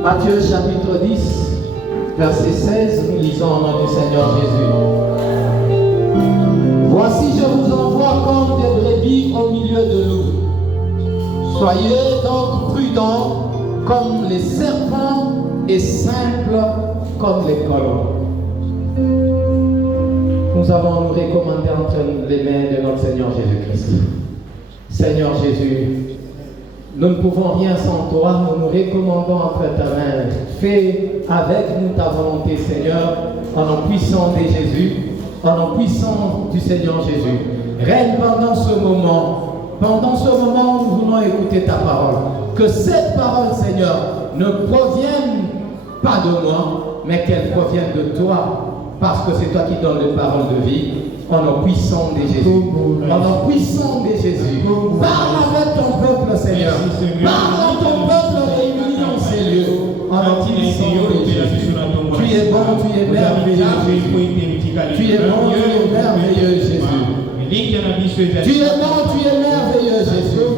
Matthieu chapitre 10, verset 16, nous lisons au nom du Seigneur Jésus. Voici, je vous envoie comme des brebis au milieu de loups. Soyez donc prudents comme les serpents et simples comme les colombes. Nous allons nous recommander entre les mains de notre Seigneur Jésus-Christ. Seigneur Jésus, nous ne pouvons rien sans toi, nous nous recommandons entre ta main. Fais avec nous ta volonté, Seigneur, en nom puissant de Jésus, en nom puissant du Seigneur Jésus. Règne pendant ce moment où nous voulons écouter ta parole. Que cette parole, Seigneur, ne provienne pas de moi, mais qu'elle provienne de toi, parce que c'est toi qui donnes les paroles de vie. En nom puissant de Jésus. En nom puissant de Jésus. Parle avec ton peuple, Seigneur. Parle à ton peuple réuni dans ces lieux. En nom puissant de Jésus. Tu es bon, tu es merveilleux, Jésus. Tu es bon, tu es merveilleux, Jésus. Tu es bon, tu es merveilleux, Jésus.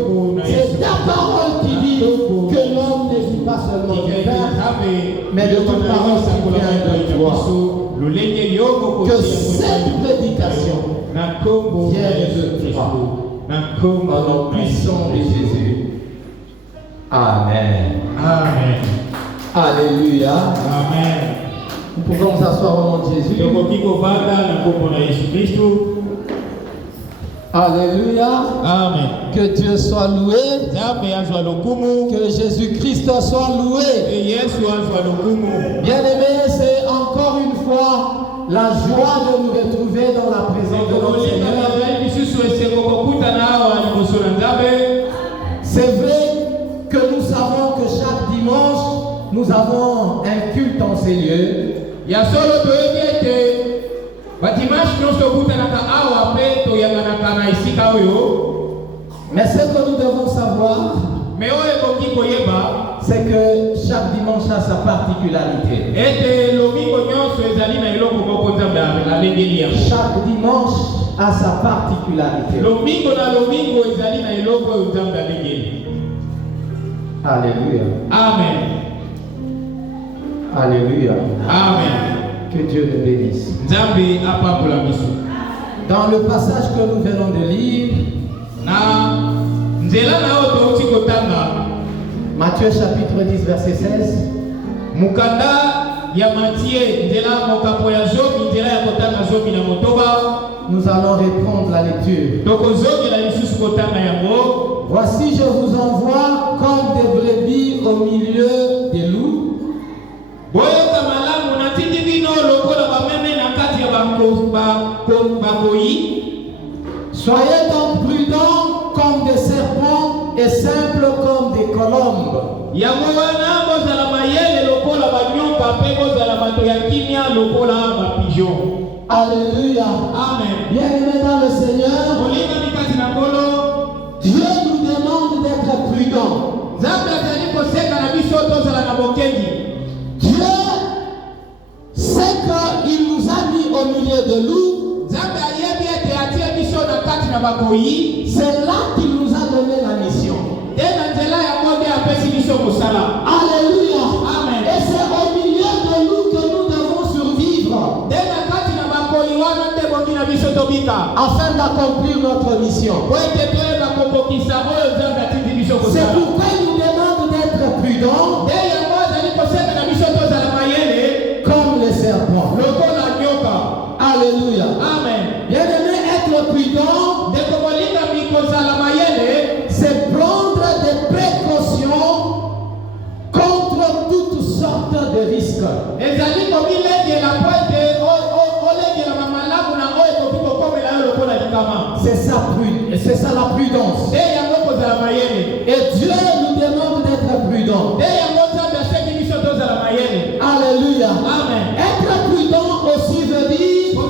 C'est ta parole qui dit que l'homme ne vit pas seulement de pain, mais de toute parole qui vient de toi. Que cette prédication vienne de toi. En nom puissant de Jésus. Amen. Amen. Alléluia. Amen. Nous pouvons nous asseoir au nom de Jésus. Alléluia. Amen. Que Dieu soit loué. Que Jésus-Christ soit loué. Bien-aimés, c'est encore une fois la joie de nous retrouver dans la présence de notre Seigneur. C'est vrai que nous savons que chaque dimanche, nous avons un culte en ces lieux. Mais ce que nous devons savoir, c'est que chaque dimanche a sa particularité. Chaque dimanche a sa particularité. Alléluia. Amen. Alléluia. Amen. Que Dieu nous bénisse. Dans le passage que nous venons de lire, Matthieu chapitre 10 verset 16, nous allons reprendre la lecture. Voici, je vous envoie comme des brebis au milieu des loups. Soyez donc prudents comme des serpents et simples comme des colombes. Alléluia. Amen. Bien-aimés dans le Seigneur, Dieu nous demande d'être prudents. Dieu sait qu'il nous a mis au milieu de loups. C'est là qu'il nous a donné la mission. Alléluia. Amen. Et c'est au milieu de loups que nous devons survivre afin d'accomplir notre mission. C'est pourquoi il nous demande d'être prudents comme les serpents. Alléluia. Amen. Bien-aimé, être prudent, c'est prendre des précautions contre toutes sortes de risques. C'est ça la prudence. Et Dieu nous demande d'être prudents. Alléluia. Amen. Être prudent aussi veut dire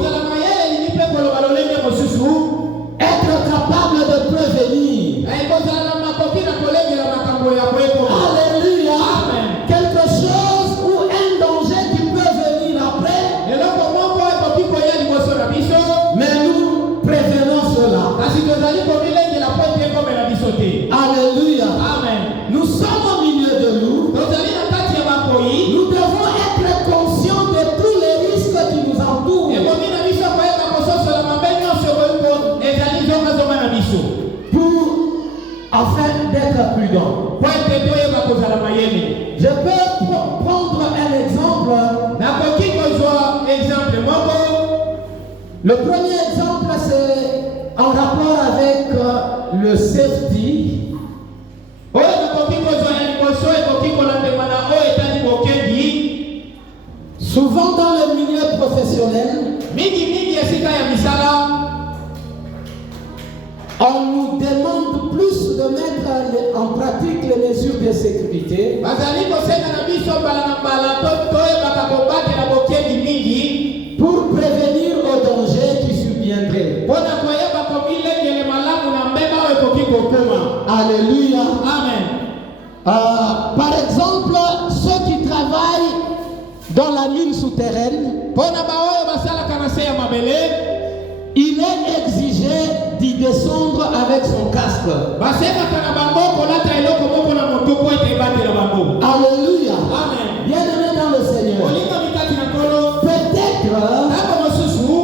Alléluia. Amen. Nous sommes au milieu de nous. Nous devons être conscients de tous les risques qui nous entourent. Afin d'être prudent. Je peux prendre un exemple. Le premier exemple, c'est en rapport avec le safety. Souvent dans le milieu professionnel, on nous demande plus de mettre en pratique les mesures de sécurité pour prévenir aux dangers qui surviendraient. Alléluia. Amen. Par exemple, ceux qui travaillent dans la mine souterraine, il est exigé d'y descendre avec son casque. Alléluia. Amen. Bien-aimé dans le Seigneur. Peut-être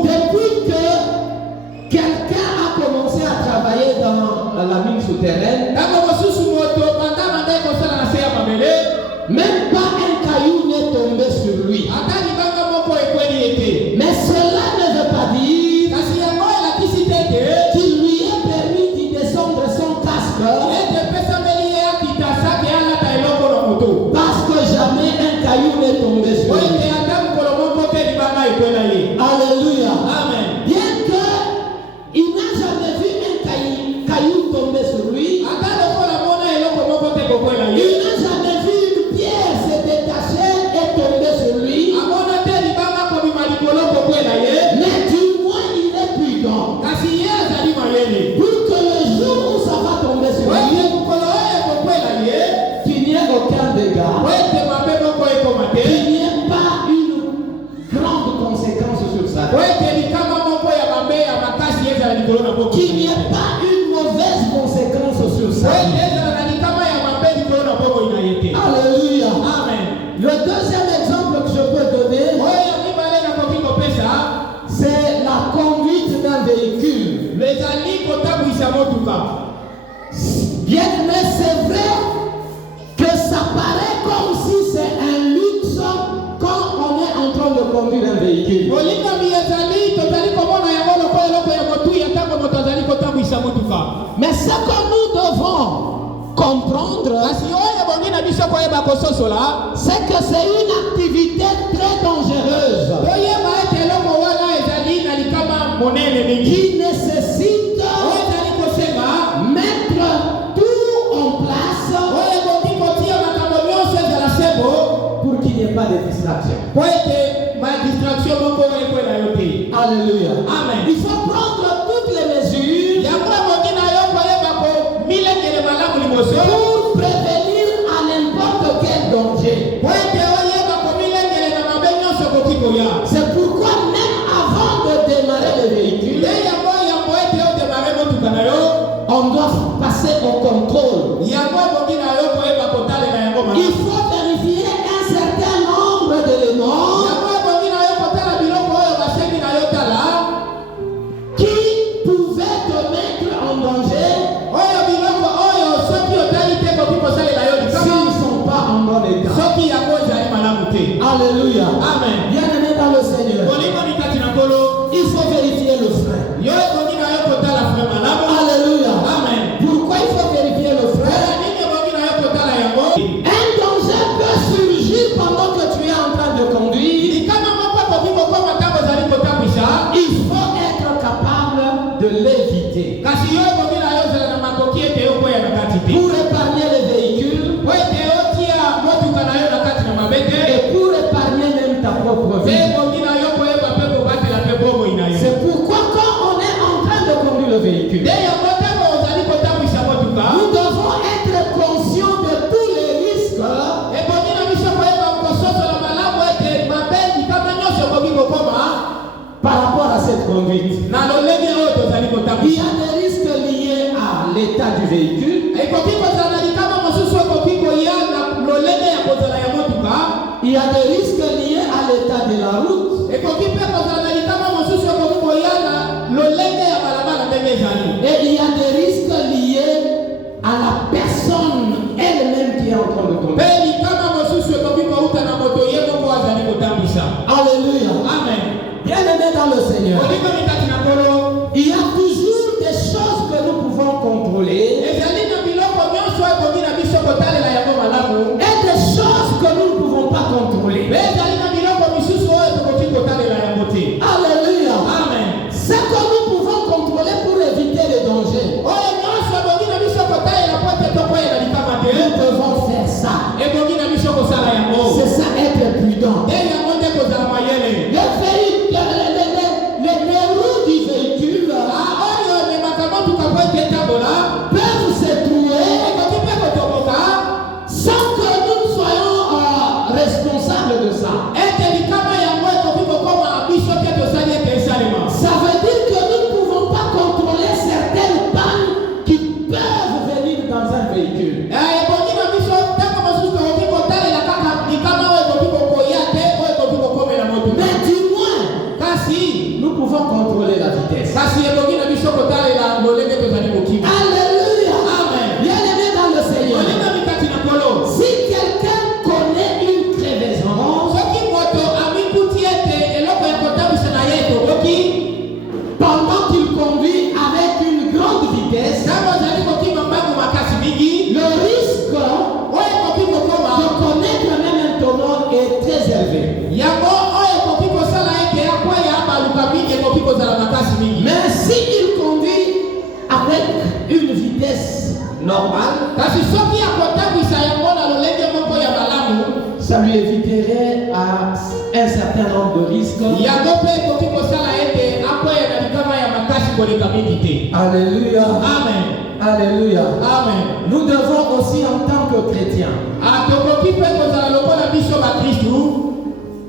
depuis que quelqu'un a commencé à travailler dans la mine souterraine, même pas un caillou n'est tombé sur lui. Mais cela ne veut pas dire qu'il lui est permis d'y descendre son casque, parce que jamais un caillou n'est tombé sur lui. Alléluia. Amen. Bien qu'il n'a jamais vu un caillou tomber sur lui, il n'a jamais vu une pierre se détacher et tomber sur lui, mais du moins il est prudent pour que le jour où ça va tomber sur lui, qu'il n'y ait aucun dégât, qu'il n'y ait pas une grande conséquence sur sa vie, qu'il n'y ait pas une mauvaise conséquence sur sa vie. Alléluia. Amen. Le deuxième exemple que je peux donner, c'est la conduite d'un véhicule. Bien, mais c'est vrai que ça paraît comme si c'est un luxe quand on est en train de conduire un véhicule. Mais ce que nous devons comprendre, c'est que c'est une activité très dangereuse qui nécessite mettre tout en place pour qu'il n'y ait pas de distraction. Alléluia. Amen. Il faut prendre toutes les mesures pour prévenir à n'importe quel danger. C'est pourquoi même avant de démarrer le véhicule, on doit passer au contrôle. Il faut vérifier un certain nombre d'éléments qui pouvaient te mettre en danger s'ils ne sont pas en bon état. Alléluia. Amen. Bien-aimé dans le Seigneur, il faut vérifier le frein. Alléluia. Amen. Pourquoi il faut vérifier le frein? Un danger peut surgir pendant que tu es en train de conduire. Il faut être capable de l'éviter pour épargner les véhicules et pour épargner même ta propre vie. C'est pourquoi quand on est en train de conduire le véhicule, nous devons être conscients de tous les risques par rapport à cette conduite. Il y a des risques liés du véhicule. Il y a des risques liés à l'état de la route. Et il y a des risques liés à la personne elle-même qui est en train de tomber. Alléluia. Amen. Bien-aimés dans le Seigneur, il y a toujours des choses que nous pouvons contrôler et des choses que nous ne pouvons pas contrôler. Alléluia. Amen. Ce que nous pouvons contrôler pour éviter les dangers, nous devons faire ça. C'est ça, être prudent. Les roues du véhicule peuvent se trouver sans que nous soyons responsables de ça. Ça veut dire que nous ne pouvons pas contrôler certaines pannes qui peuvent venir dans un véhicule. Mais du moins, nous pouvons contrôler la vitesse. Alléluia. Amen. Bien-aimé dans le Seigneur, si quelqu'un connaît une crevaison, pendant qu'il conduit avec une grande vitesse, le risque de connaître même un tonneau est très élevé. Mais s'il conduit avec une vitesse normale, ça lui éviterait à un certain nombre de risques. Alléluia. Amen. Alléluia. Amen. Nous devons aussi en tant que chrétiens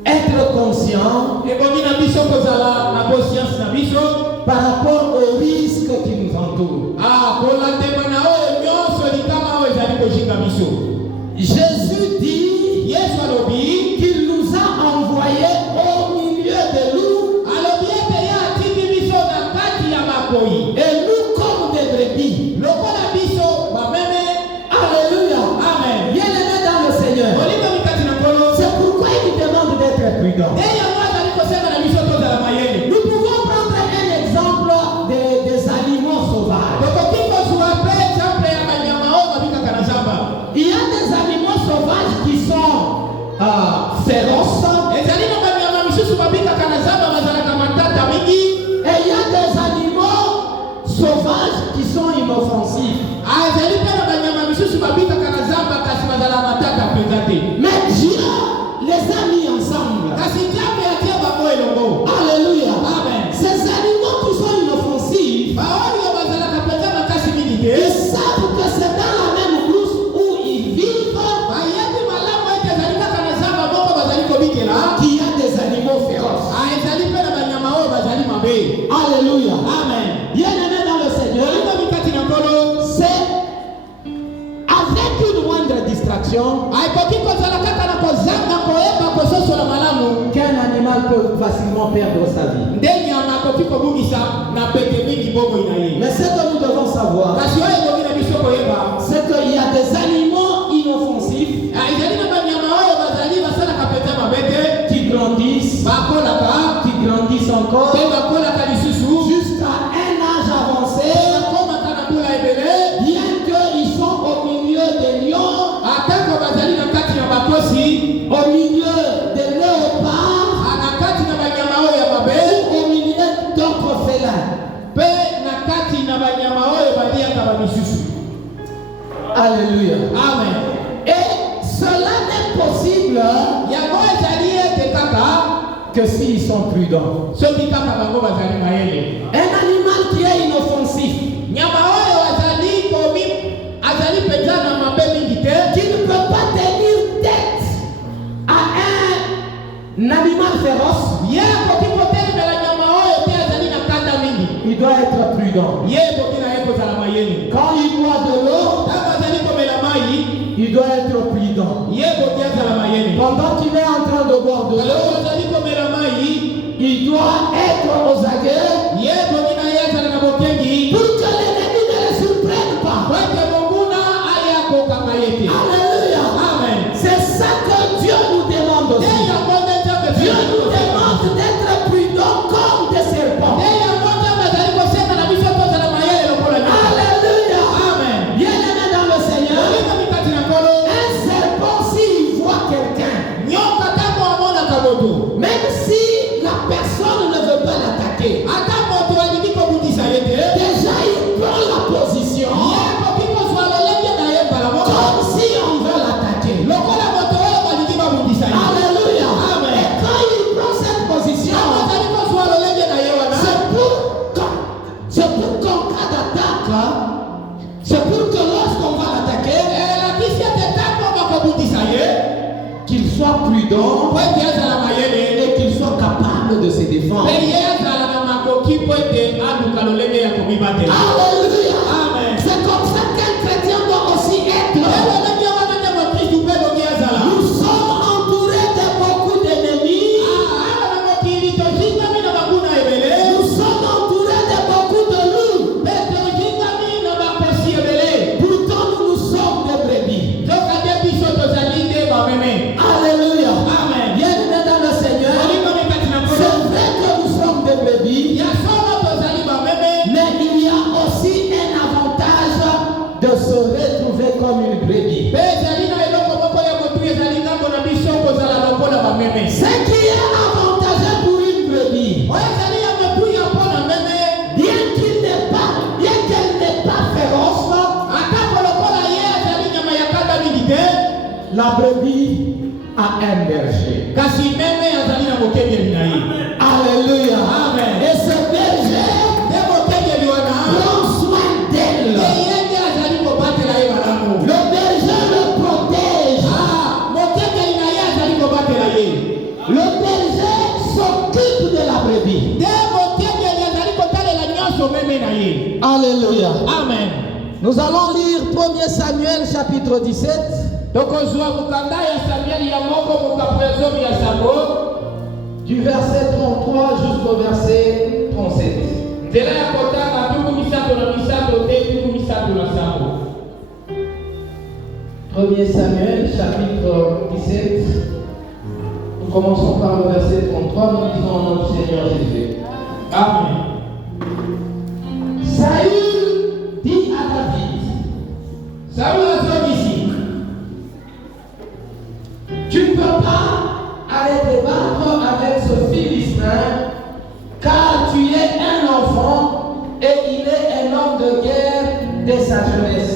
être conscients par rapport aux risques qui nous entourent. Jésus dit qu'il nous a envoyés au milieu des loups et nous comme des brebis. Alléluia. Amen. Bien-aimés dans le Seigneur, c'est pourquoi il nous demande d'être prudents. Nous pouvons prendre un exemple des animaux sauvages. Il y a des animaux sauvages qui sont féroces et il y a des animaux sauvages qui sont inoffensifs. Mais Dieu les a mis ensemble. Alléluia. Amen. Ces animaux qui sont inoffensifs, ils savent que c'est dans la même brousse où ils vivent qu'il y a des animaux féroces. Alléluia. Amen. Bien-aimés dans le Seigneur, c'est avec une moindre distraction qu'un animal peut facilement perdre sa vie. Mais ce que nous devons savoir, c'est qu'il y a des animaux inoffensifs qui grandissent encore jusqu'à un âge avancé, bien qu'ils sont au milieu des lions, au milieu des léopards, ou au milieu d'autres félins. Alléluia. Amen. Et cela n'est possible que s'ils sont prudents. Un animal qui est inoffensif, qui ne peut pas tenir tête à un animal féroce, il doit être prudent. Quand il boit de prudent et qu'il soit capable de se défendre. Alléluia. Amen. C'est comme ça qu'un chrétien doit aussi être. Nous sommes entourés de beaucoup d'ennemis. Nous sommes entourés de beaucoup de loups. Pourtant nous sommes des brebis. Alléluia. Amen. Bienvenue dans le Seigneur. C'est vrai que nous sommes des brebis, mais il y a aussi un avantage de se retrouver comme une brebis. Ce qui est avantageux pour une brebis, bien qu'elle n'est pas féroce, la brebis a un berger. Alléluia. Amen. Et ce berger prend soin d'elle. Le berger le protège. Le berger s'occupe de la brebis. Alléluia. Amen. Nous allons lire 1 Samuel chapitre 17. Du verset 33 jusqu'au verset 37. 1 Samuel chapitre 17. Nous commençons par le verset 33. Nous disons au nom du Seigneur Jésus. Amen. Saül dit à David, tu ne peux pas aller te battre avec ce Philistin, car tu es un enfant et il est un homme de guerre dès sa jeunesse.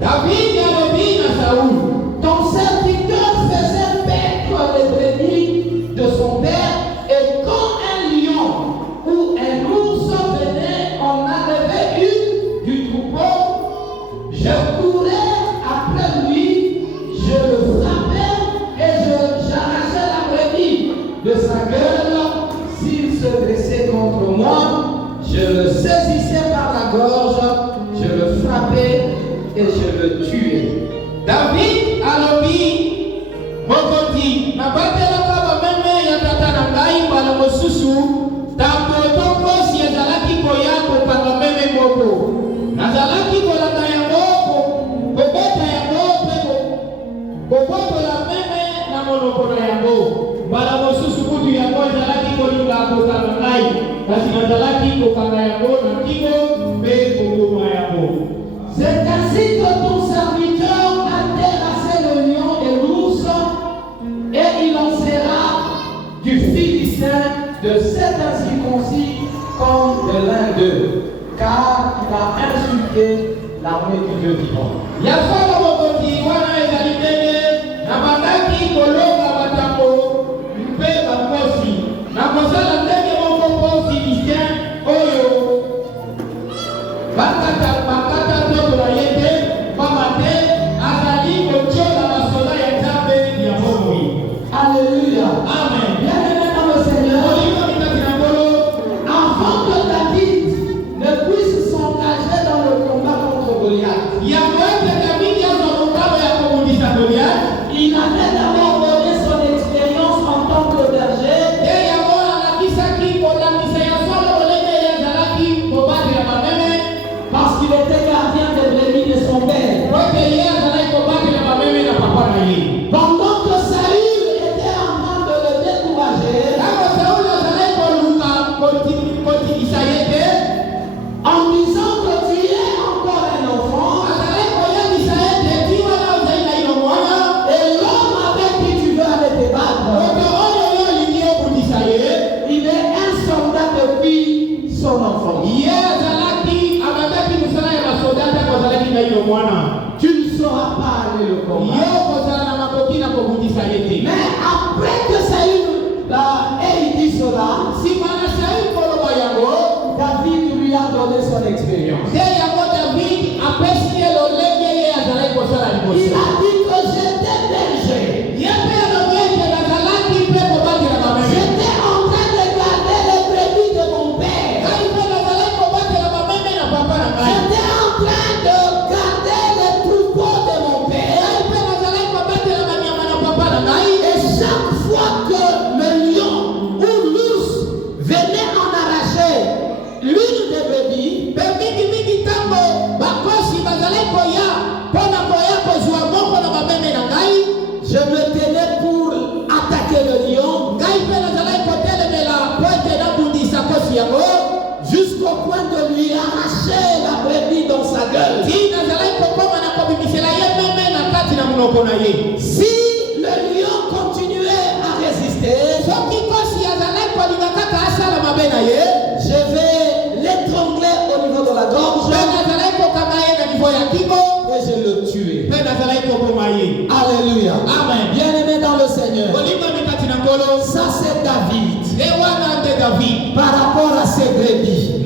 David dit à Saül, ton serviteur faisait paître les brebis de son père, et quand un lion ou un ours venait en enlever une du troupeau, je courais après lui, je le frappais et j'arrachais la brebis de sa gueule. S'il se dressait contre moi, je le saisissais par la gorge, je le frappais et je le tuais. David alobi mokoti na batela kaba meme ya tata na ngai bala mosusu tambo toko si ezalaki koya kopanga meme moko nazalaki kolanda yango kobeta yango mpe kobotola meme na monoko na yango bala mosusu kutu yango ezalaki kolinga kokanga ngai kasi nazalaki kokanga yango na kingo mpe koboma yango. C'est ainsi que ton serviteur a terrassé le lion et l'ours, et il en sera du Philistin de cet incirconcis comme de l'un d'eux, car il a insulté l'armée du Dieu vivant. Yafala mokoti wana ezali ndenge na bandaki kolonga batambo mpe bakosi na kosala ndenge moko mpo Filistin oyo bakata nzoto na ye te pamba te azali kotiola basoda ya nzambe ya bomoi. Alléluia. Amen. Bienvenue dans le Seigneur. Olinga mitati na ngolo Avant que David ne puisse s'engager dans le combat contre Goliath, yango ete Davidi azwa mokalo ya kobundisa Goliath, il avait d'abord donné son expérience en tant que berger. ye yango alakisaki kolakisa ya solo lolenge ye azalaki kobatela bameme Parce qu'il était gardien des brebis de son père. ote ye azalaki kobatela bameme na papa na ye. Pendant que Saül était en train de le décourager, Ntango Sauli azalaki koluka kotikisa ye te en disant que tu es encore un enfant, azalaki koyebisa ye te ti wana ozali na ino mwana et l'homme avec qui tu veux aller te battre, moto oyo yo olingi obundisa ye il est un soldat depuis son enfance. ye azalaki abandaki mosala ya basoda ntango azalaki na ino mwana Tu ne sauras pas aller le yo combat. kozala na makoki na kobundisa ye te. Mais après que Saül ait dit gueule. Si le lion continuait à résister, je vais l'étrangler au niveau de la gorge et je le tuer. Alléluia. Amen. Bien-aimé dans le Seigneur, ça c'est David par rapport à ses brebis.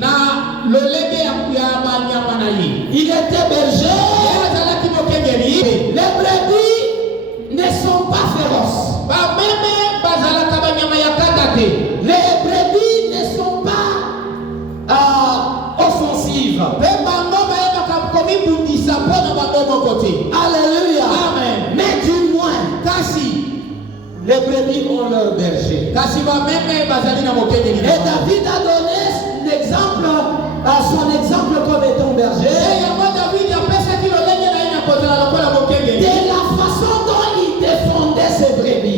Il était berger. Les brebis ne sont pas féroces. Les brebis ne sont pas offensives. Alléluia. Amen. Mais du moins, les brebis ont leur berger. Et David a donné l'exemple, son exemple comme étant berger. De la façon dont il défendait ses brebis.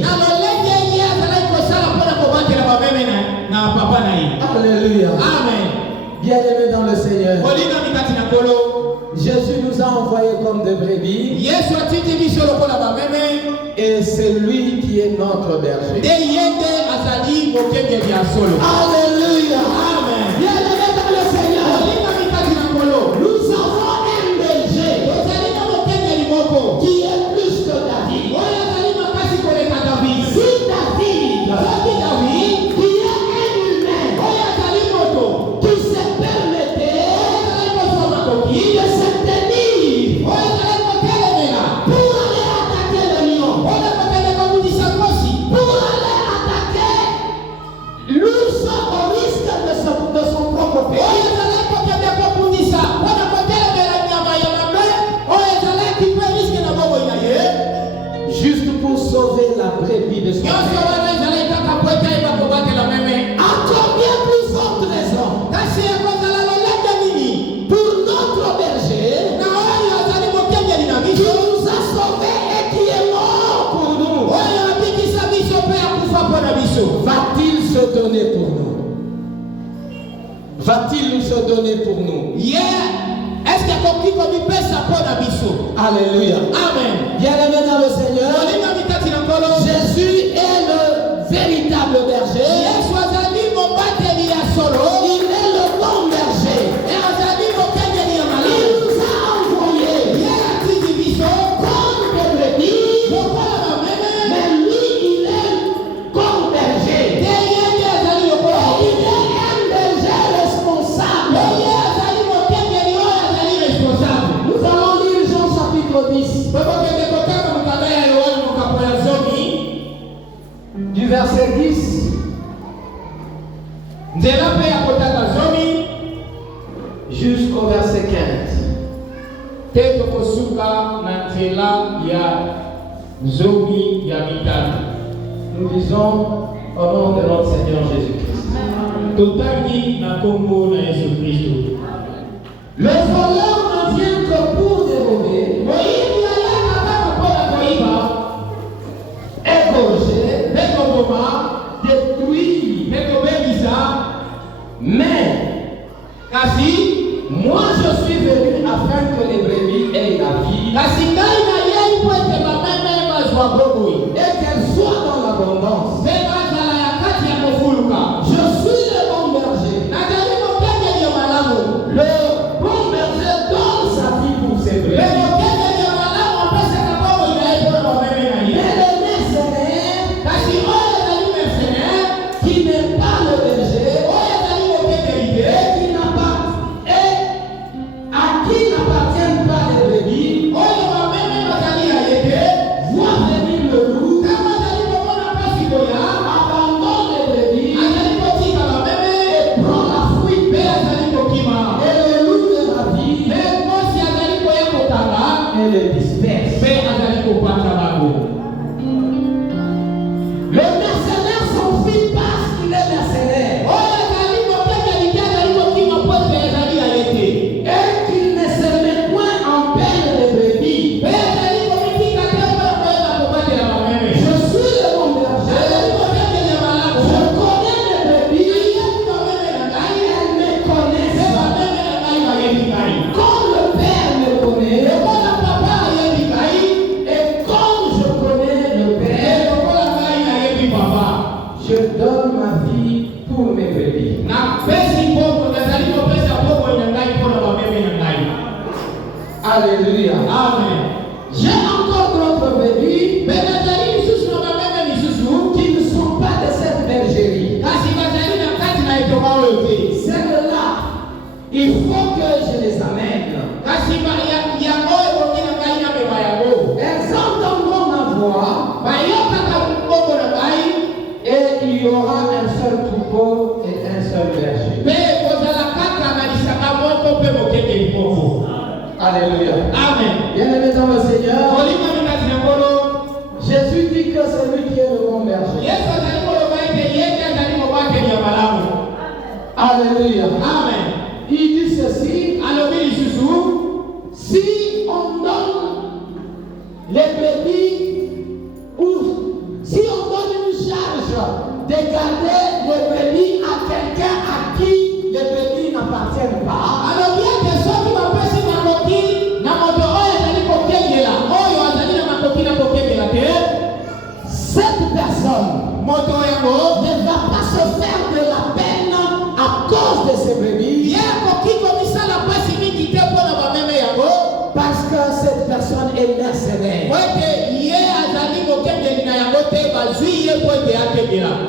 Alléluia. Amen. Bien-aimés dans le Seigneur, Jésus nous a envoyés comme des brebis et c'est lui qui est notre berger. Alléluia. Amen. Bien-aimés dans le Seigneur, nous avons un berger qui est plus que David. Si David, qui est un humain, qui se permettait de se tenir pour aller attaquer le lion, pour aller attaquer l'ours au risque de son propre pays. Juste pour sauver la brebis de son père. À combien plus forte raison pour notre berger qui nous a sauvés et qui est mort pour nous, va-t-il se donner pour nous? Va-t-il se donner pour nous? Alléluia. Amen. Bien-aimé dans le Seigneur, Jésus est le véritable berger. Il est le bon berger. Il nous a envoyés comme des brebis, mais lui, il est comme berger. Il est un berger responsable. Nous allons lire Jean chapitre 10, du verset 10 jusqu'au verset 15. Nous disons au nom de notre Seigneur Jésus-Christ. Le voleur ne vient que pour dérober, égorger, détruire. Mais moi je suis venu afin que les brebis aient la vie et qu'elles soient dans l'abondance. Je suis le bon berger. Le bon berger donne sa vie pour ses brebis. Mais le mercenaire qui n'est pas le berger et à qui n'appartiennent pas les brebis voit venir le loup, abandonne les brebis et prend la fuite. Et le loup de la vie et les disperse. Le mercenaire s'enfuit parce qu'il est mercenaire et qu'il ne se met point en peine les brebis. Je suis le bon berger. Je connais les brebis. Elles me connaissent. Comme le Père Alléluia. Amen. J'ai encore d'autres brebis qui ne sont pas de cette bergerie. Celles-là, il faut que je les amène. Elles entendront ma voix et il y aura un seul troupeau et un seul berger. Alléluia. Amen. Bien-aimés dans le Seigneur, Jésus dit que c'est lui qui est le bon berger. Alléluia. Amen. Il dit ceci, si on donne les brebis ou si on donne une charge de garder les brebis à quelqu'un à qui les brebis n'appartiennent pas, cette personne ne va pas se faire de la peine à cause de ses brebis, parce que cette personne est mercenaire.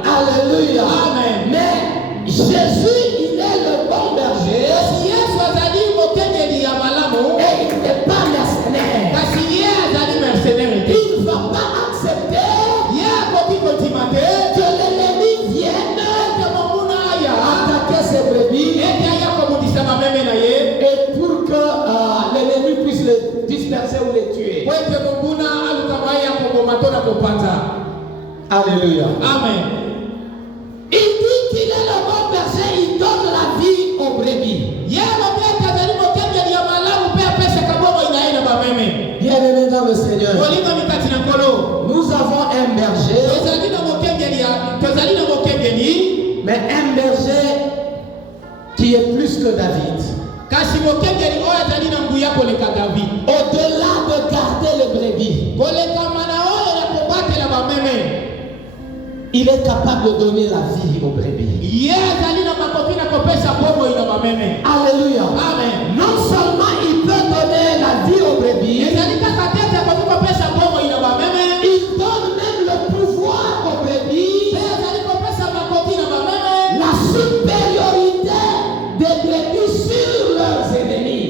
Alléluia. Amen. Mais Jésus, il est le bon berger et il n'est pas mercenaire. Il ne va pas accepter que l'ennemi vienne attaquer ses brebis et pour que l'ennemi puisse les disperser ou les tuer. Alléluia. Amen. Il dit qu'il est le bon berger, il donne la vie aux brebis. Bien-aimés dans le Seigneur, nous avons un berger, mais un berger qui est plus que David. Au-delà de garder les brebis, il est capable de donner la vie aux brebis. Alléluia. Amen. Non seulement il peut donner la vie aux brebis, il donne même le pouvoir aux brebis, la supériorité des brebis sur leurs ennemis.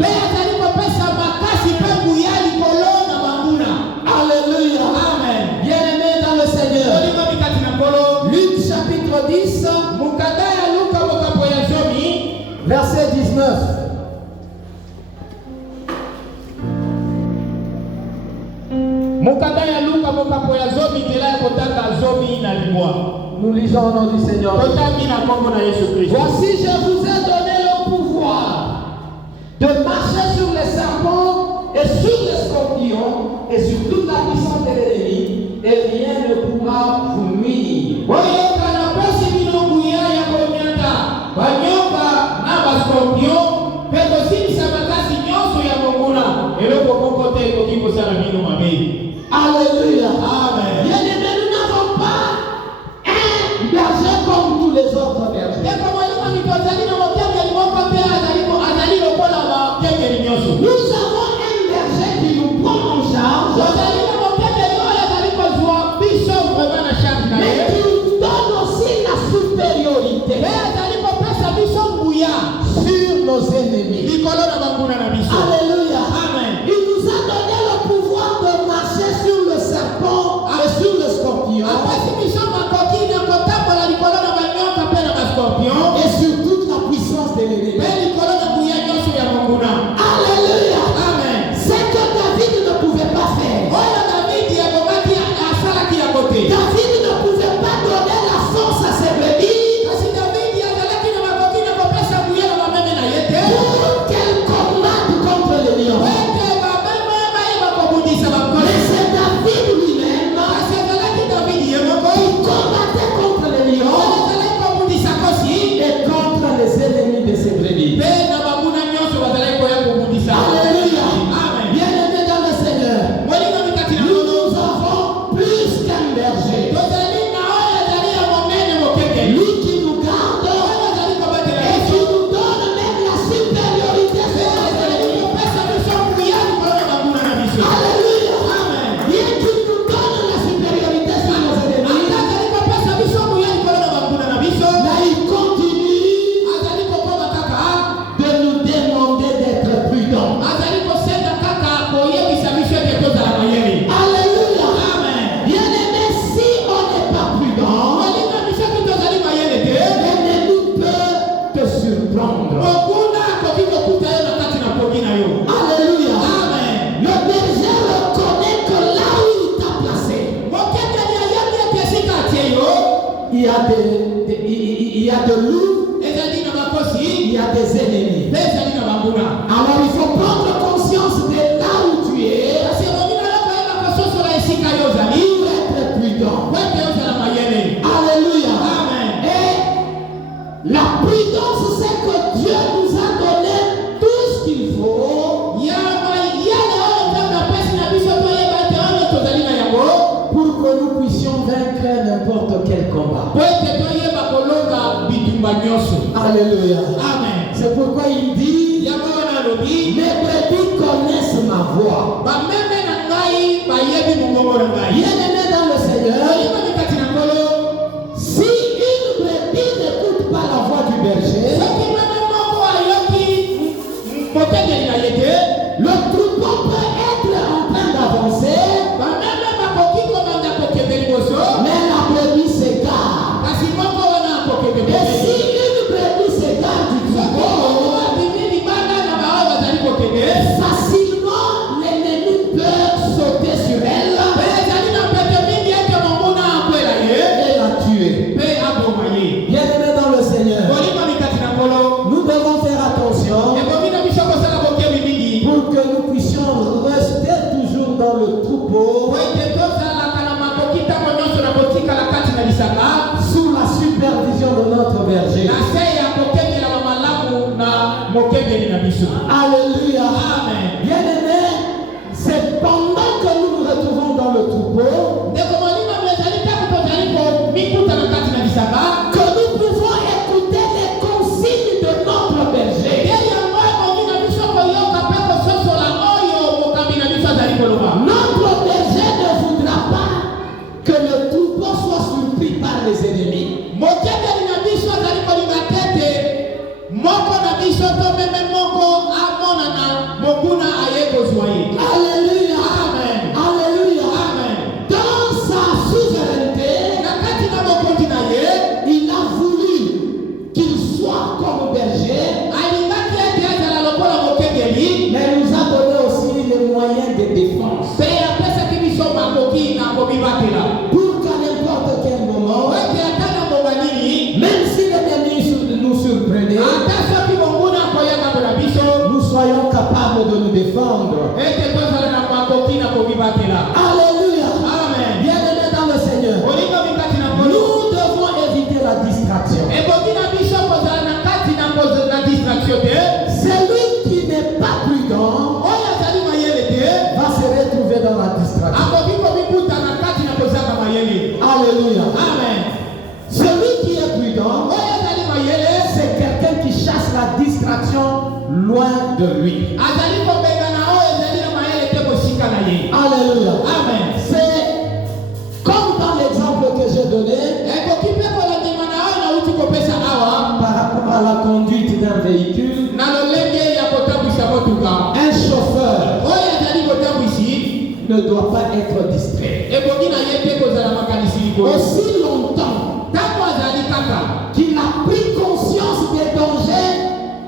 Alléluia. Amen. Bien-aimés dans le Seigneur, Luc chapitre 10, verset 19. Nous lisons au nom du Seigneur. Voici, je vous ai donné le pouvoir de marcher sur les serpents et sur les scorpions et sur toute la puissance de l'ennemi, et rien ne pourra vous nuire. Alléluia. Amen. Bien-aimés, nous n'avons pas un berger comme tous les autres bergers. Nous avons un berger qui nous prend en charge Alléluia. Amen. C'est pourquoi il dit, Yango wana alobi, mes brebis connaissent ma voix. bameme na ngai bayebi mongongo na ngai. Bien-aimé dans le Seigneur, Olingo mikati na Nkolo, si une brebis n'écoute pas la voix du berger, soki meme moko ayoki mokengeli na ye te, le troupeau peut être en train d'avancer, bameme bakoki komanda kokende liboso, mais la brebis s'égare. kasi moko wana akokende Et si pembeni. une brebis s'égare du troupeau, facilement l'ennemi peut sauter sur elle et la tuer. Bien-aimé dans le Seigneur, nous devons faire attention pour que nous puissions rester toujours dans le troupeau sous la supervision de notre berger. Alléluia. Amen. Bien-aimé, c'est pendant que nous nous retrouvons dans le troupeau que nous pouvons écouter les consignes de notre berger. Notre berger ne voudra pas que le troupeau soit surpris par les ennemis. Alléluia. Amen. Alléluia. Amen. Dans sa souveraineté, il a voulu qu'il soit comme berger, mais nous a donné aussi les moyens de défense. Pour qu'à n'importe quel moment, même si l'ennemi nous surprenait, nous soyons capables de nous défendre. Alléluia. Amen. Bien-aimé dans le Seigneur, nous devons éviter la distraction. Celui qui n'est pas prudent va se retrouver dans la distraction. Alléluia. Amen. Celui qui est prudent, c'est quelqu'un qui chasse la distraction loin de lui. Alléluia. Amen. C'est comme dans l'exemple que j'ai donné par rapport à la conduite d'un véhicule. Un chauffeur ne doit pas être distrait. Aussi longtemps qu'il a pris conscience des dangers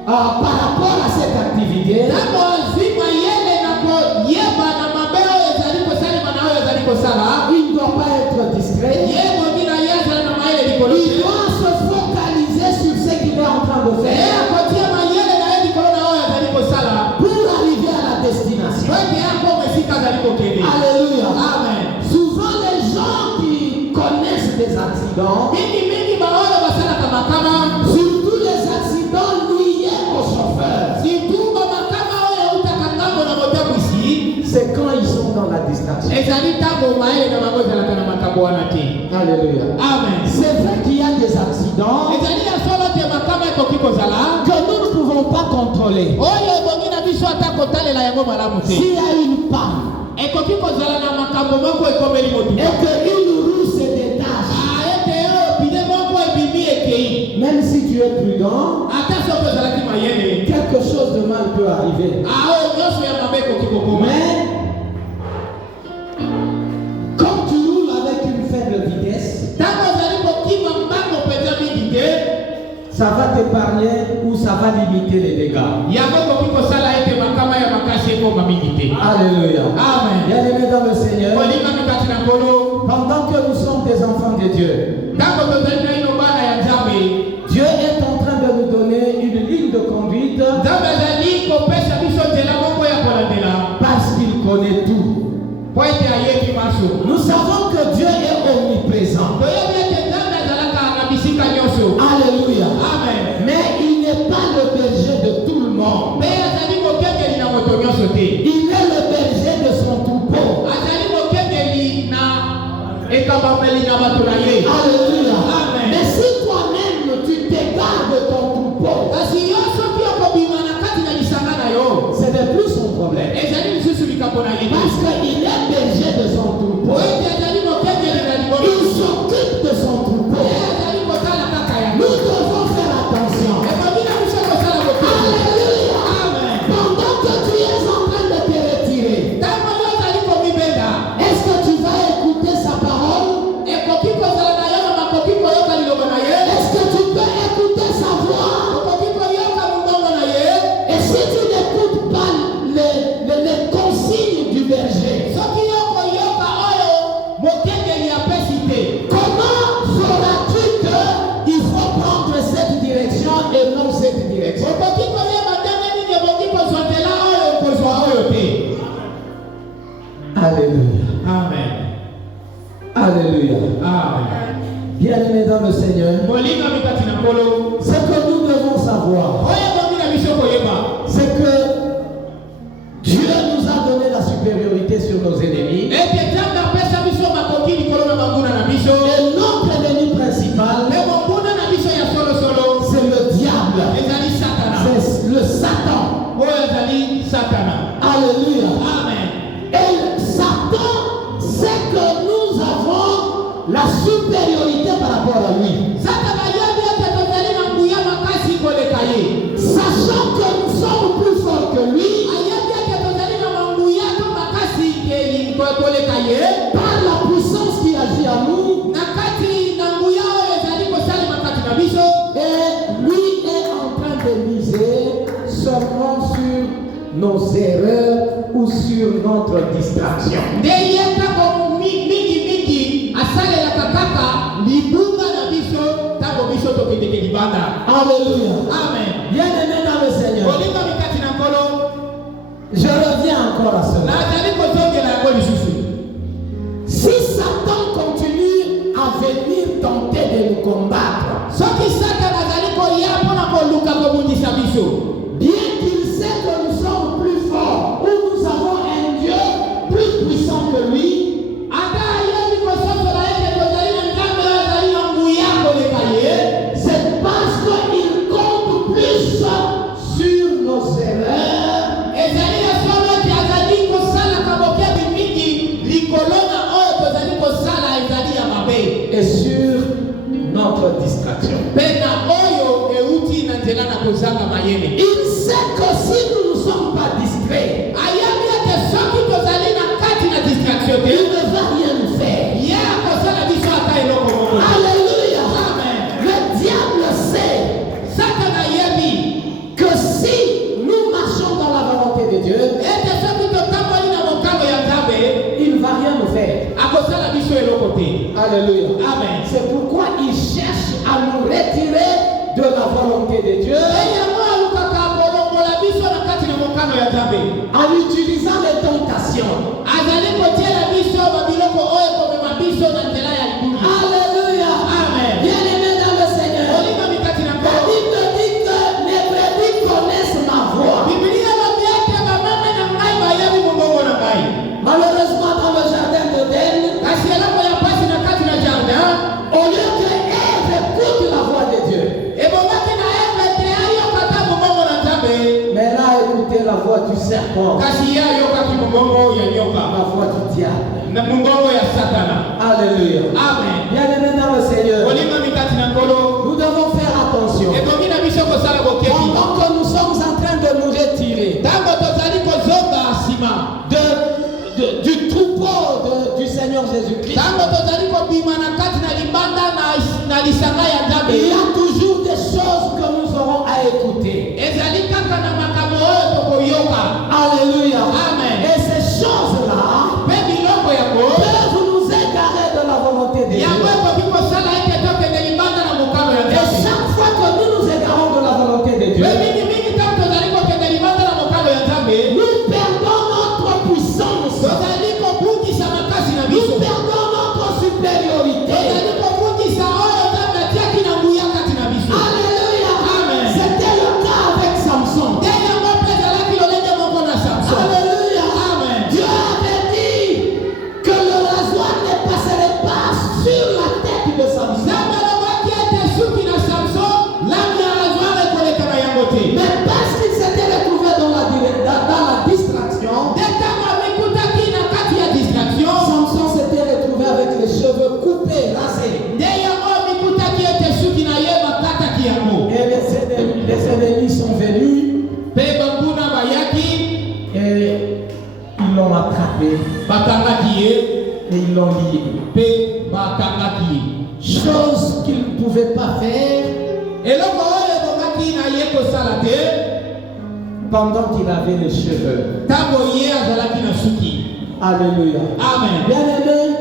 par rapport à cette activité, il ne doit pas être distrait. Il doit se focaliser sur ce qu'il est en train de faire pour arriver à la destination. Alléluia. Amen. Souvent les gens qui connaissent des accidents, surtout les accidents liés au chauffeur, c'est quand ils sont dans la distraction. Alléluia. Amen. C'est vrai qu'il y a des accidents que nous ne pouvons pas contrôler. S'il y a une panne et qu'une roue se détache, même si tu es prudent, quelque chose de mal peut arriver. Mais quand tu roules avec une faible vitesse, ça va t'épargner ou ça va limiter les dégâts. Alléluia. Amen. Bien-aimés dans le Seigneur, pendant que nous sommes des enfants de Dieu, Dieu est en train de nous donner une ligne de conduite parce qu'il connaît tout. Nous savons que Dieu est omniprésent. Alléluia. Amen. Mais il n'est pas le berger de tout le monde. Il est le berger de son troupeau. Alléluia. Alléluia. Amen. Mais Alléluia. Amen. Alléluia. Amen. Bien-aimés dans le Seigneur, Molinga mikati na kolo. ce que nous devons savoir, Oya bamina biso koyeba. c'est que Dieu nous a donné la supériorité sur nos ennemis. Ete tanga pesa biso makoki likolo na manguna na biso. Et notre ennemi principal, Le manguna na biso ya solo solo. c'est le diable. Ezali Satana. C'est le Satan. Oyo ezali Satana. Alléluia. Amen. Et Satan sait que nous avons la supériorité par rapport à lui. Satana yobi ete tozali na nguya makasi koleka ye. Sachant que nous sommes plus forts que lui, Ayebi ete tozali na manguya to makasi koleka ye. par la puissance qui agit en nous, Na kati na nguya oyo ezali kosala makati na biso. et lui est en train de miser seulement sur nos erreurs ou sur notre distraction. Nde ye ntango mingi asalelaka kaka libunga na biso ntango biso tokendeke libanda. Alléluia. Amen. Bien-aimés dans le Seigneur, Kolinga mikati na nkolo je reviens encore à cela. nazali kozongela yango lisusu. Si Satan continue à venir tenter de nous combattre, Soki Satana azali koya mpona koluka kobundisa biso, bien qu'il sait que nous sommes plus forts ou nous avons un Dieu plus puissant que lui, ata ayebi kososola ete tozali na nzambe oyo azali na nguya koleka ye, c'est parce qu'il compte plus sur nos erreurs ezali ya solo ete azali kosalaka bokebi mingi likolo na oyo tozali kosala ezali ya mabe. et sur notre distraction. Mpe na oyo euti na nzela na kozanga mayele. Il sait que si nous ne sommes pas distraits, Ayebi ete soki tozali na kati na distraction te, il ne va rien nous faire. ye akosala biso ata eloko moko te. Alléluia. Amen. Le diable sait Satana yebi que si nous marchons dans la volonté de Dieu, ete soki totamboli na mokano ya nzambe il ne va rien nous faire. akosala biso eloko te. Alléluia. Amen. C'est pourquoi il cherche à nous retirer de la volonté de Dieu Eyango alukaka kolongola biso na kati na mokano ya nzambe. en utilisant les tentations. Azali kotiela biso babiloko oyo komema biso na nzela ya libulu. Alléluia. Amen. Bien-aimés dans le Seigneur, Olinga mikati na la nkolo. Bible dit que les brebis connaissent ma voix. Biblia lobi ete bameme na ngai bayebi mongongo na ngai. Malheureusement, dans le jardin d'Éden, Kasi eloko ya pasi na kati na jardin, au lieu que Ève écoute la voix de Dieu, ebomaki na Eve te ayokata mongongo na nzambe, mais elle a écouté la voix du serpent, kasi ye ayokaki mongongo ya nyoka la voix du diable. na mongongo ya Satana. Alléluia. Amen. Bien-aimés dans le Seigneur, Olinga mikati na nkolo. nous devons faire attention. Ebongi na biso kosala bokebi. Pendant que nous sommes en train de nous retirer Ntango tozali kozonga nsima, du troupeau du Seigneur Jésus-Christ, ntango tozali kobima na kati na libanda na lisanga ya il y nzambe, a toujours des choses que nous aurons à écouter. ezali kaka na makambo oyo tokoyoka. Alléluia. Amen. Et ces choses-là Mpe biloko yango peuvent nous égarer de la volonté de yango Dieu. ekoki kosala ete tokende libanda na mokano ya Et nzambe. chaque fois que nous nous égarons de la volonté de Dieu, Mpe mingi ntango tozali kokende libanda na mokano ya nzambe, nous perdons notre puissance. tozali kobungisa makasi na biso, Nous perdons notre supériorité. tozali kobungisa oyo nzambe atiaki na nguya kati na biso. Alléluia. Amen. C'était le cas avec Samson. Nde yango mpe ezalaki lolenge moko na Samson. Alléluia. Amen. Dieu avait dit que le rasoir ne passerait pas sur la tête de Samson. Nzambe alobaki ete suki na Samson lami ya rasoir ekoleka na yango te. Mais parce qu'il s'était retrouvé dans la distraction, Nde ntango amikutaki na kati ya distraction, Samson s'était retrouvé avec les cheveux coupés, rasés. nde yango amikutaki ete suki na ye bakataki yango. Et les ennemis sont venus Mpe banguna bayaki et ils l'ont attrapé bakangaki ye et ils l'ont lié. mpe bakangaki ye. Chose qu'il ne pouvait pas faire Eloko oyo ebongaki na ye kosala te pendant qu'il avait les cheveux. ntango ye azalaki na suki. Alléluia. Amen. Bien-aimé,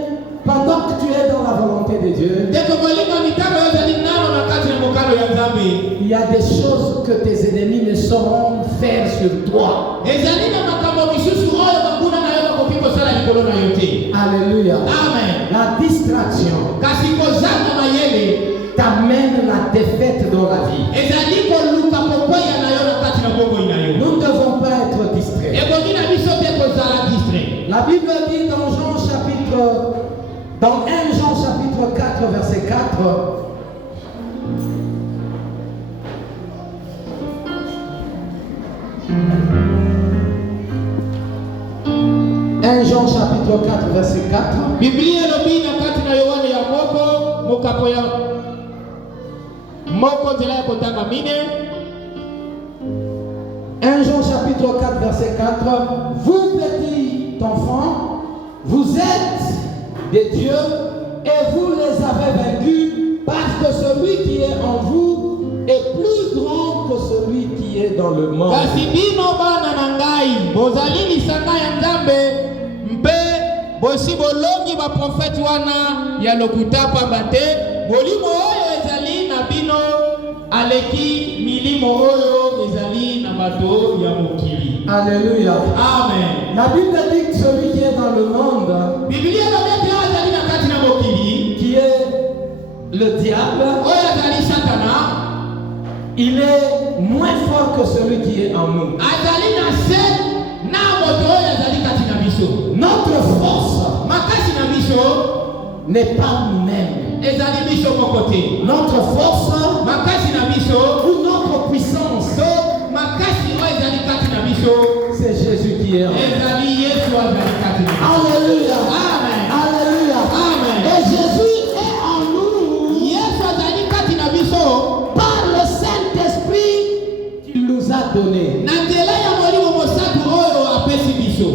pendant que tu es dans la volonté de Dieu, Ndeko molinga mitango oyo ezali nano na kati na mokano ya nzambe, il y a des choses que tes ennemis ne sauront faire sur toi. ezali na makambo misusu oyo banguna na yo bakoki kosala likolo likolo na yo te. Alléluia. Amen. La distraction Kasi kozanga mayele t'amène la défaite dans la vie. ezali koluka kokwea na yo na kati na bongo na yo. Nous ne devons pas être distraits. Ebongi na biso te kozala distrait. La Bible dit dans 1 Jean chapitre 4 verset 4, Jean chapitre 4 verset 4. Biblia elobi na kati na Yohane ya moko mokapo ya moko nzela ya kotanga mine. 1 Jean chapitre 4 verset 4. Vous petits enfants, vous êtes des dieux et vous les avez vaincus parce que celui qui est en vous est plus grand que celui qui est dans le monde. Kasi bino bana na ngai bozali lisanga ya Nzambe mpe bosi bolongi ba prophète wana ya lokuta pamba te bolimo oyo ezali na bino aleki milimo oyo ezali na bato ya mokili. Alléluia. Amen. La Bible dit que celui qui est dans le monde, Biblia elobi azali na kati na mokili qui est le diable, oyo azali satana il est moins fort que celui qui est en nous. azali na se na moto oyo azali kati na biso. Notre force Makasi na biso n'est pas nous-mêmes. ezali biso moko te. Notre force Makasi na biso ou notre puissance, so makasi oyo ezali kati na biso c'est Jésus qui est en nous. ezali Yesu azali kati na biso. Alléluia. Amen. Alléluia. Amen. Et Jésus est en nous Yesu azali kati na biso par le Saint-Esprit qu'il nous a donné. na nzela ya molimo mosantu oyo apesi biso.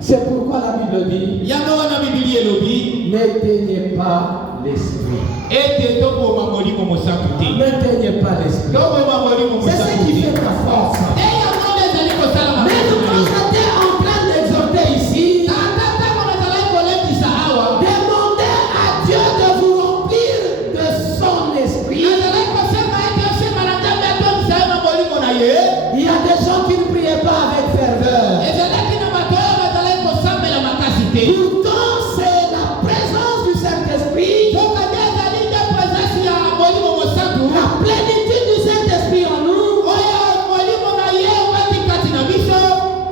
C'est pourquoi la Bible dit, yango wana Biblia elobi n'éteignez pas l'esprit. ete toboma molimo mosantu te. N'éteignez pas l'esprit. Toboma molimo C'est ce mosantu qui fait te. ta force. te yango nde ezali kosala Mais makasi nous, na quand yo. j'étais en train d'exhorter ici, Tata ntango nazalaki kolekisa awa demandez à Dieu de vous remplir de son esprit. nazalaki kosema ete osema na Nzambe atondisa yo na molimo na ye. Il y a des gens qui ne priaient pas avec ferveur. ezalaki na bato oyo bazalaki kosambela makasi te. Pourtant, c'est la présence du Saint-Esprit, soka nde ezali nde presence ya molimo mosantu la plénitude du Saint-Esprit en nous, oyo molimo na ye wati kati na biso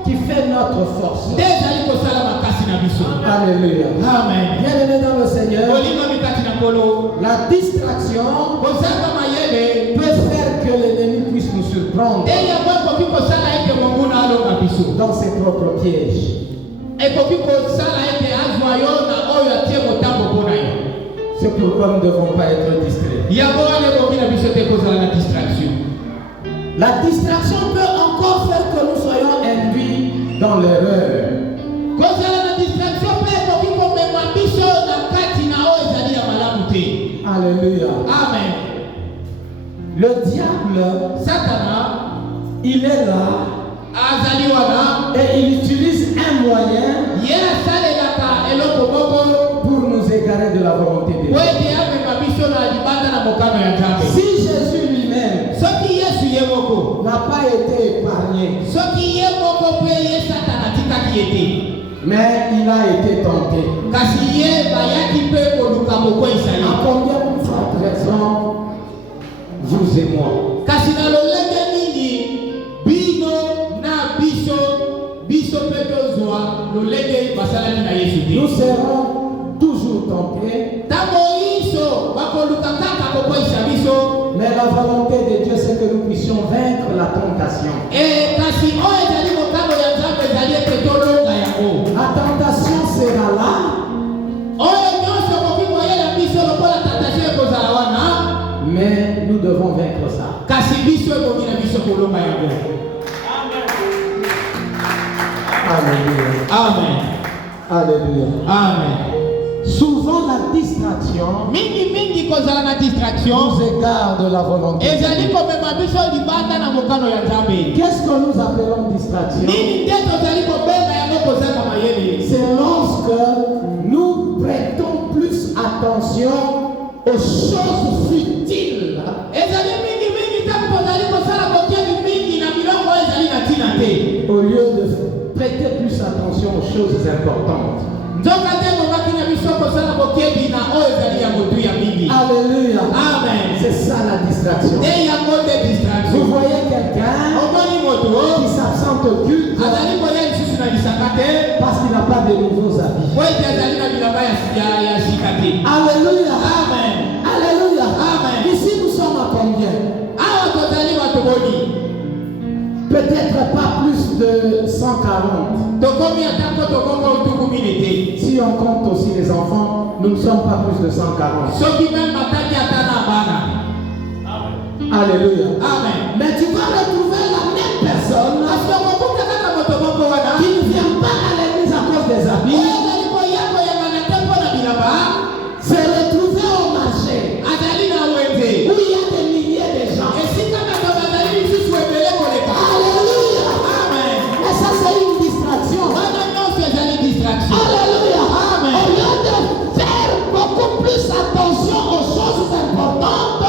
qui fait notre force. nde ezali kosala makasi na biso. Alléluia. Amen. Bien-aimé dans le Seigneur, molimo mikati na nkolo la distraction kozanga mayele peut faire que l'ennemi puisse nous surprendre nde yango ekoki kosala ete monguna alonga biso. dans ses propres pièges. ekoki kosala ete azwa yo na oyo atie motambo mpo na yo. C'est pourquoi nous ne devons pas être distraits. yango wana ekoki na biso te kozala na distraction. La distraction peut encore faire que nous soyons induits dans l'erreur. kozala na distraction mpe ekoki komema biso na kati na oyo ezali ya malamu te. Alléluia. Amen. Le diable, Satana il est là azali wana et il utilise un moyen ye asalelaka eloko moko pour nous égarer de la volonté de po Dieu. ete amema biso na libanda na mokano ya Nzambe. Si Jésus lui-même soki Yesu ye moko n'a pas été épargné, soki ye moko mpe ye Satana atikaki ye te mais il a été tenté. kasi ye bayaki mpe koluka kokweyisa ye. À combien de fortes raisons vous et moi? kasi na lolenge nini bino na biso mpe tozwa lolenge basalaki na Yesu te. Nous serons toujours tentés, ntango iso bakoluka kaka kokweyisa biso mais la volonté de Dieu c'est que nous puissions vaincre la tentation. kasi oyo ezali mokano ya Nzambe ezali ete tolonga yango. La tentation sera là, oyo nyonso ekoki koyela biso lokola tentation ekozala wana mais nous devons vaincre ça. kasi biso ekoki na biso kolonga yango. Alléluia. Amen. Alléluia. Amen. Souvent la distraction mingi kozala na distraction nous égare de la volonté. ezali komema biso libanda na mokano ya Nzambe. Qu'est-ce que nous appelons distraction? nini nde tozali kobenga yango kozanga mayele? C'est lorsque nous prêtons plus attention aux choses futiles ezali mingi ntango tozali kosala bokebi mingi na biloko oyo ezali na ntina te au lieu de prêter plus attention choses importantes. Alléluia. Amen. C'est ça la distraction. Vous voyez quelqu'un qui s'absente au culte parce qu'il n'a pas de nouveaux habits. Alléluia. Amen. Alléluia. Amen. Ici nous sommes à combien? Peut-être pas plus de 140. Si on compte aussi les enfants, nous ne sommes pas plus de 140. Alléluia. Amen. Mais tu vas retrouver la même personne qui ne vient pas à l'église à cause des habits, se retrouver au marché où il y a des milliers de gens. Alléluia. Amen. Et ça c'est une distraction. Alléluia. Amen. Au lieu de faire beaucoup plus attention aux choses importantes,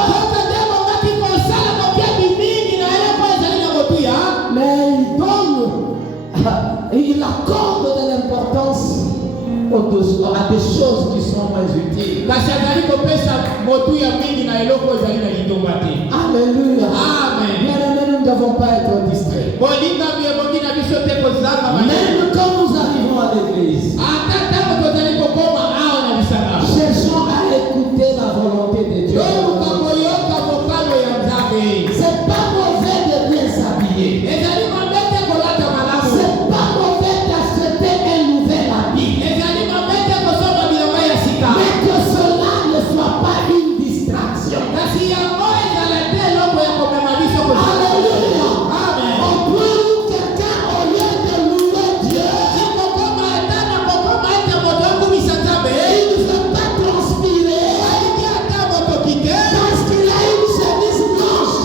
mais il accorde de l'importance à des choses qui sont moins utiles. Alléluia. Amen. Bien-aimés, nous ne devons pas être distraits. Même quand nous arrivons à l'église, cherchons à écouter la volonté de Dieu. C'est pas mauvais de bien s'habiller. C'est pas mauvais d'acheter un nouvel habit. Mais que cela ne soit pas une distraction. Alléluia. Amen. On peut quelqu'un au lieu de louer Dieu, il ne veut pas transpirer parce qu'il a une chemise blanche.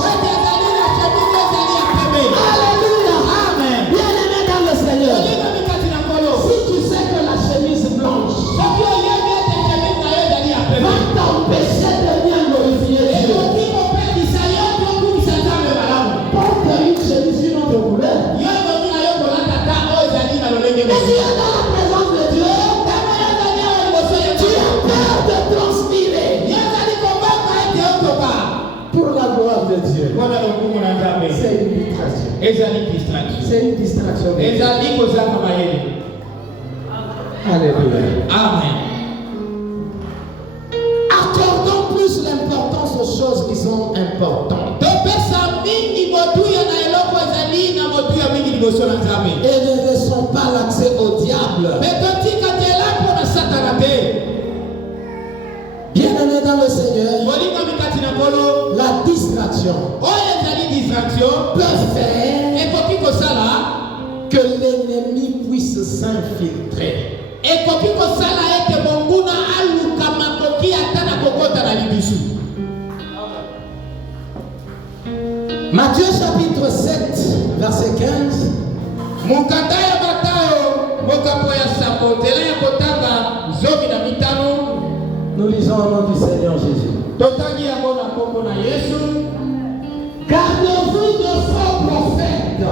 Alléluia. Amen. Bien-aimé dans le Seigneur, si tu sais que la chemise blanche va t'empêcher de bien glorifier Dieu, porte une chemise d'une autre couleur. Mais tu es dans la présence de Dieu, tu as peur de transpirer pour la gloire de Dieu. C'est une distraction. C'est une distraction. Alléluia. Amen. Accordons plus l'importance aux choses qui sont importantes. Et ne laissons pas l'accès au diable. Bien-aimés dans le Seigneur, la distraction peut faire que l'ennemi puisse s'infiltrer. Matthieu chapitre 7, verset 15. Nous lisons au nom du Seigneur Jésus. Gardez-vous de faux prophètes.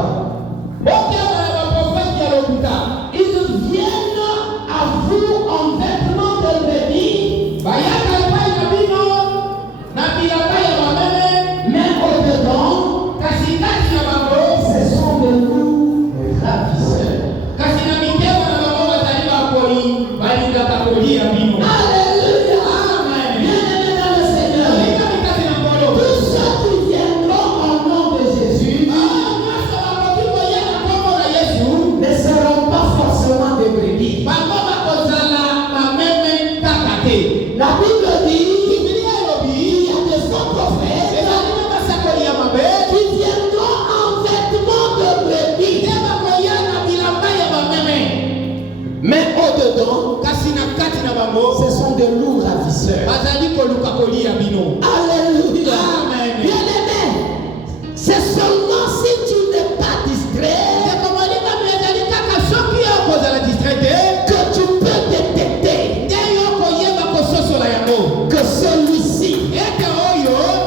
Ils viennent à vous en vêtements de brebis, mais au-dedans, ce sont des loups ravisseurs. Alléluia. Bien-aimés dans le Seigneur, tous ceux qui viendront au nom de Jésus ne seront pas forcément des brebis. La Bible dit qu'il y a des faux prophètes qui viendront en vêtements de brebis, mais au-dedans, ce sont des loups ravisseurs. Alléluia. Amen. Bien-aimé, c'est seulement si tu n'es pas distrait que tu peux détecter que celui-ci,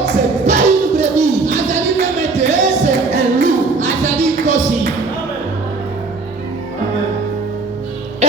c'est pas une brebis, c'est un loup. Et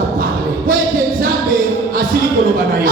déjà parlé. Kwete nzambe asili koloba na yo.